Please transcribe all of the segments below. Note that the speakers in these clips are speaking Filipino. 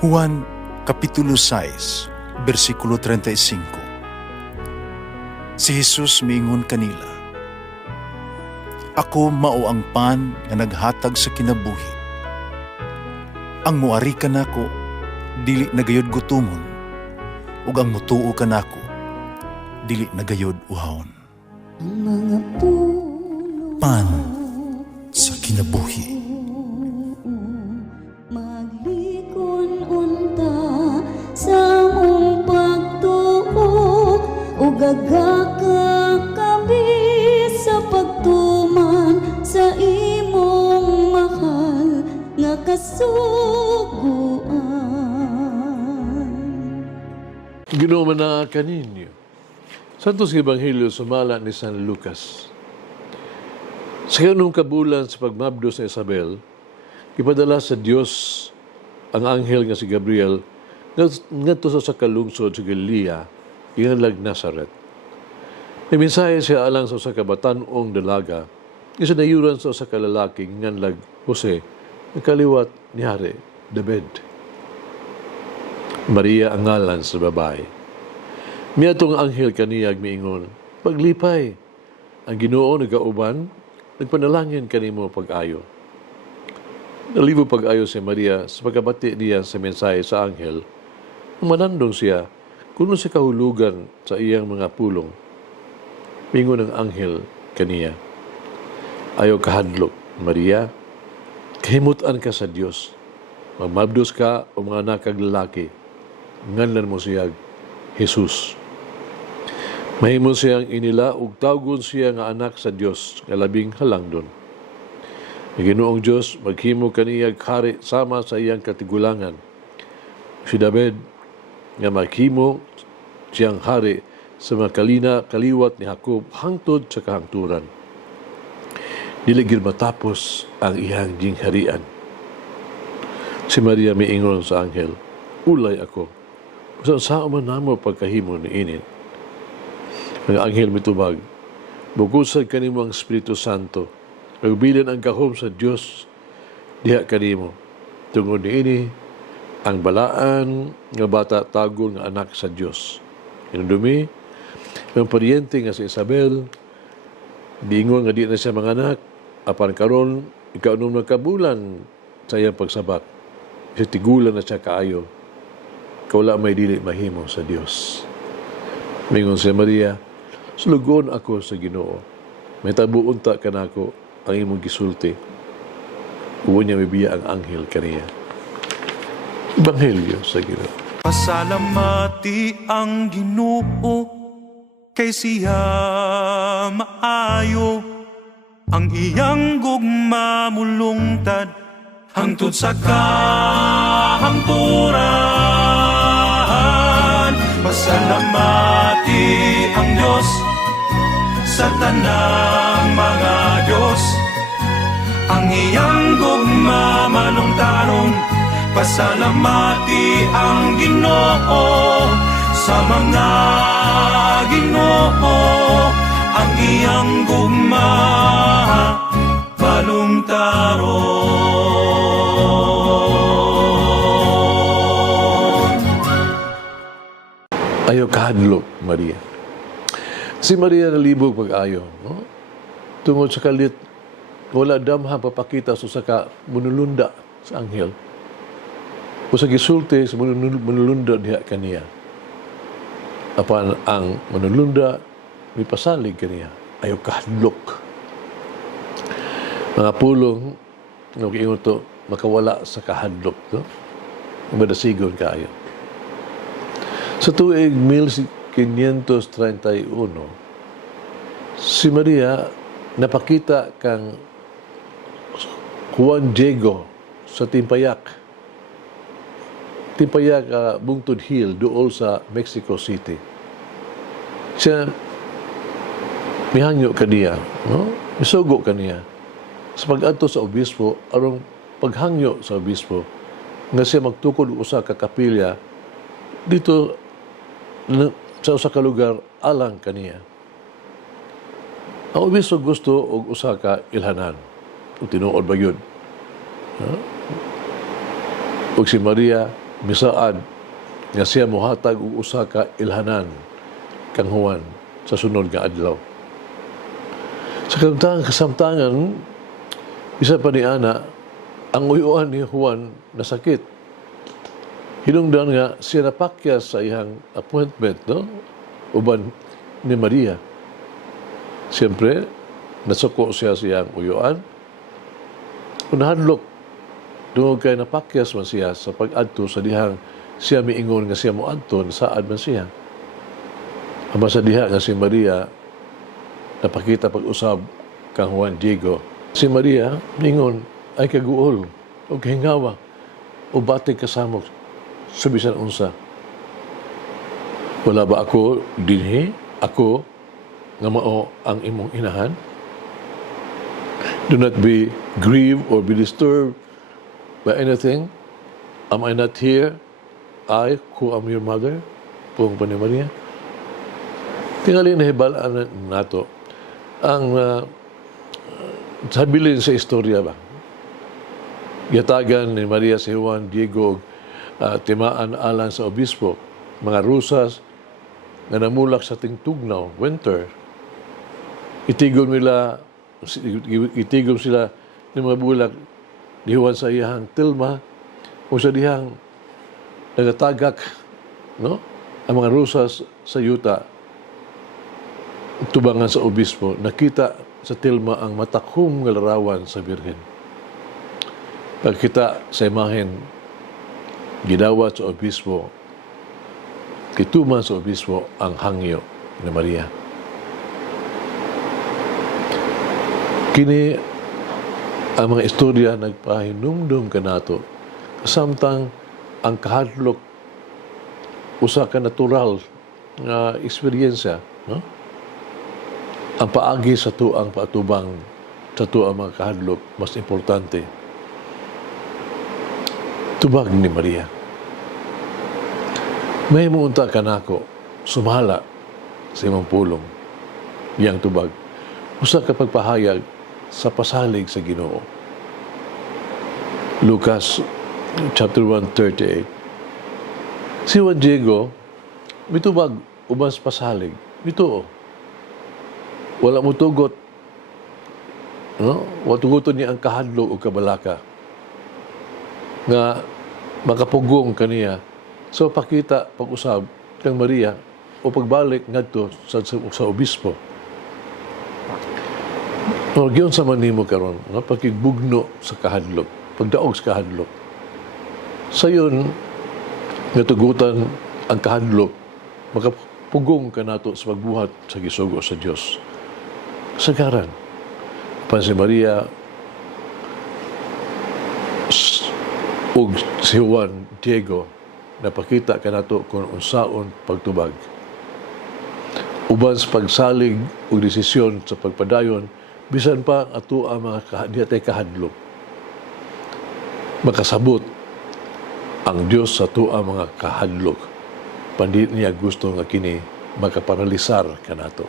Juan Kapitulo 6, versikulo 35. Si Jesus miingon kanila, "Ako mao ang pan nga naghatag sa kinabuhi. Ang muari kanako dili nagayod gutomon, ug ang mutuo kanako dili nagayod uhawon." Ang mga puno Pan sa kinabuhi. maglikon unta sa mong pagtuo ug gagaka kami sa pagtuman sa imong mahal nga kasuguan. Ginoo na kaninyo. Santos Ebanghelyo sumala ni San Lucas. Sa kanong kabulan sa pagmabdos ni Isabel, ipadala sa Dios ang anghel nga si Gabriel ngadto sa kalungsod sa Galilea, inganlag Nazaret. May mensahe siya alang sa usa ka batan-ong dalaga, isinayuran sa usa ka lalaki inganlag Jose, ang kaliwat ni Hari David. Maria ang ngalan sa babae. Miatong anghel kaniyag miingon, "Paglipay, ang Ginoo nagauban, nagpanalangin kanimo pag-ayo." Nalibo pag-ayo si Maria sa pagkabati niya sa mensahe sa anghel. Manandong siya kuno sa kahulugan sa iyang mga pulong. Mingon ng anghel kaniya, "Ayaw kahadlok, Maria, kahimutan ka sa Dios. Magmabdos ka o mga anak kag lalaki. Nganlan mo siyag Jesus. Mahimo siyang inila ug tawgon siya nga anak sa Dios nga labing halangdon. Ang Ginoong Dios maghimo kaniyag hari sama sa iyang katigulangan. Si David nga maghimo siyang hari sa mga kaliwat ni Jacob hangtod sa kahangturan. Dili gid matapos ang iyang gingharian." Si Maria miingon sa anghel, "Ulay ako. Sa man namo pagkahimo ni inin?" Ang anghel mitubag, "Bugusad kanimo ang Espiritu Santo, magbilin ang gahom sa Dios diha kanimo. Tungod niini ang balaan nga bata tagol nga anak sa Dios." Inudumi, ang paryente nga si Isabel, biingon nga di na siya manganak, apan karon ikaw-unom na kabulan sa iyang pagsabak. Kasi tigulan na siya kaayo. Kaula may dili mahimo sa Dios. Mingon si Maria, "Sulugon ako sa Ginoo. May tabuon ta kanako ang imong gisulti." Uwan niya mibiya ang anghel kaniya. Ebanghelyo sa Ginoo. Pasalamati ang Ginoo kay siya maayo, ang iyang gugma mulungtad hangtod sa kahangturan. Pasalamati ang Diyos sa tanang mga Diyos, ang iyang gugma malungtaron. Pasalamati ang Ginoo sa mga Ginoo, ang iyang gugma malungtaron. Ayaw kahadlok, Maria. Si Maria nalibog pag-ayo, no? Tungod sa kalit, wala damha papakita sa saka munulunda sa anghel. O sa gisulti sa manulunda diha kaniya. Apan ang manulunda may pasalig kaniya. Ayaw kahadlok. Mga pulong, nag-iingon to, makawala sa kahadlok. No? Madasigon kaayo. Sa tuig 1531, si Maria napakita kang Juan Diego sa Timpayak, Bungtod Hill, dool sa Mexico City. Siya, mihangyo kaniya, no? Misugo kaniya. Sa pag-adto sa obispo, arong paghangyo sa obispo, nga siya magtukod usa ka kapilya dito sa usa ka lugar alang kaniya. Ang obispo gusto og usa ka ilhanan. O tinuod ba yun? Ug si Maria misaad nga siya mohatag og usa ka ilhanan kang Juan sa sunod nga adlaw. Sa kasamtangan, isa pa ni ana, ang uyuan ni Juan nasakit. Hinungdan nga siya napakyas sa iyang appointment, no? Uban ni Maria. Siyempre, nasuko siya sa iyang uyuan. Unahadlok, tungod kay napakyas man siya sa pag-adto sa dihang siya miingon nga siya moadto, saad man siya. Ama sa diha nga si Maria, napakita pag-usab kang Juan Diego. Si Maria, miingon, ay kaguol, o kahingawa, o batig kasamok, sa bisan unsa. Wala ba ako dinhi? Ako nga mao ang imong inahan? Do not be grieved or be disturbed by anything. Am I not here? I, who am your mother? Pung pa ni Maria. Tingali na hibalaan nato ang sabilin sa istorya ba? Yatagan ni Maria si Juan Diego timaan alang sa obispo, mga rusas na namulak sa tingtugnaw, winter. Itigom sila ng mga bulak ni Juan sa iyang tilma o sa dihang nagatagak, no? Ang mga rusas sa yuta tubangan sa obispo, nakita sa tilma ang matakhom nga larawan sa Birhen. Pagkita sa imahen, gidawat sa obispo, kituman sa obispo ang hangyo ni Maria. Kini ang mga istorya nagpahinumdum ka nato, samtang ang kahadlok usa ka natural nga eksperyensya, no? Ang paagi sa tuang patubang sa tuang mga kahadlok mas importante. Tubag ni Maria. May muunta ka nako, sumala sa imong pulong. Yang tubag. Usa ka pagpahayag sa pasalig sa Ginoo. Lucas chapter 1:38. Si Juan Diego, mitubag uban sa pasalig. Mituo. Wala mo tugot. No? Wala tuguton niya ang kahadlok o kabalaka nga makapugong kaniya. So pakita pag-usab kang Maria o pagbalik ngadto sa obispo. O giyon sa manimo karon, nga pakigbugno sa kahadlok, pagdaog sa kahadlok. Sayon nga tugutan ang kahadlok, makapugong ka nato sa pagbuhat sa gisugo sa Dios. Sagaran pan si Maria ug si Juan Diego napakita ka nato kung unsaon pagtubag. Uban sa pagsalig o desisyon sa pagpadayon, bisan pa ato ang mga diatay kahadlok. Makasabot ang Dios sa ato ang mga kahadlok. Pandit niya gusto nga kini makaparalisar ka nato.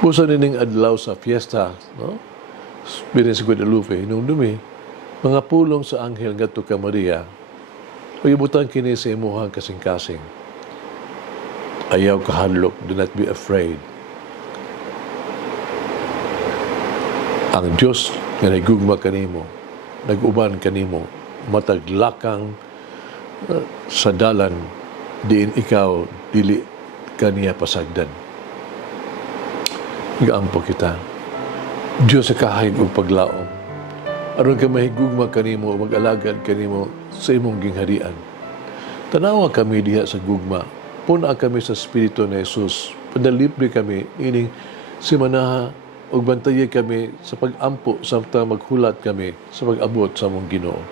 Busa nining adlaw sa fiesta, no? Birin sa Guadalupe, hinumdumi, mga pulong sa anghel ngadto ka Maria, pagibutan kini sa imuhang kasing-kasing. Ayaw kahadlok, do not be afraid. Ang Diyos nga nagugma kanimo, nag-uban kanimo, mataglakang sa dalan, diin ikaw, dili kaniya pasagdan. Gaampo kita. Diyos sa kahig o paglaom. Aron ka mahigugma kanimo, mag-alagad kanimo sa imong gingharian. Tanawa kami diha sa gugma. Puna kami sa Espiritu ni Jesus. Padalibre kami, ining simanaha o bantaye kami sa pag-ampo samtang maghulat kami sa pag-abot sa mong Ginoo.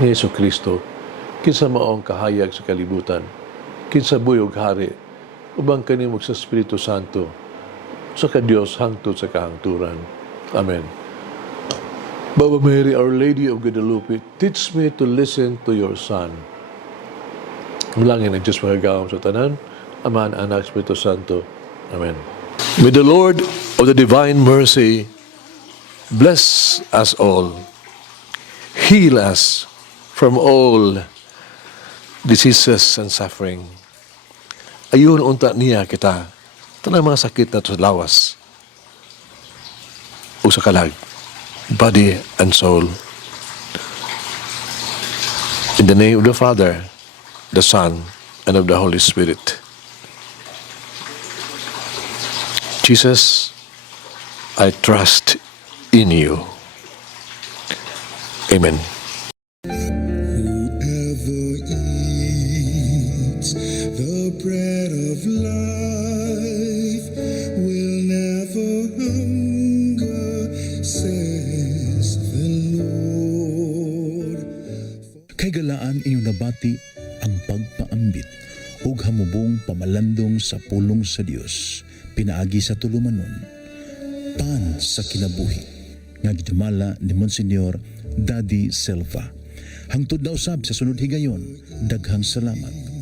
Ni Yesu Kristo, kinsa maong kahayag sa kalibutan, kinsa buyog hari, ubang kanimo sa Espiritu Santo, sa ka-Diyos hangtod sa kahangturan. Amen. Baba Mary, Our Lady of Guadalupe, teach me to listen to your Son. Mulangin ang Diyos magagawam sa tanan, Ama, Anak, Espiritu Santo. Amen. May the Lord of the divine mercy bless us all, heal us, from all diseases and suffering. Ayun unta niya kita, tanang mga sakit na to lawas. O sa kalag, body and soul. In the name of the Father, the Son, and of the Holy Spirit. Jesus, I trust in you. Amen. Whoever eats the bread of life will never hunger, says the Lord. Kay galaan inyong nabati ang pagpaambit ug hamubong pamalandong sa pulong sa Dios pinaagi sa tulumanon pan sa kinabuhi nga gidumala ni Monsignor Daddy Silva. Hangtod na usab sa sunod higayon, daghang salamat.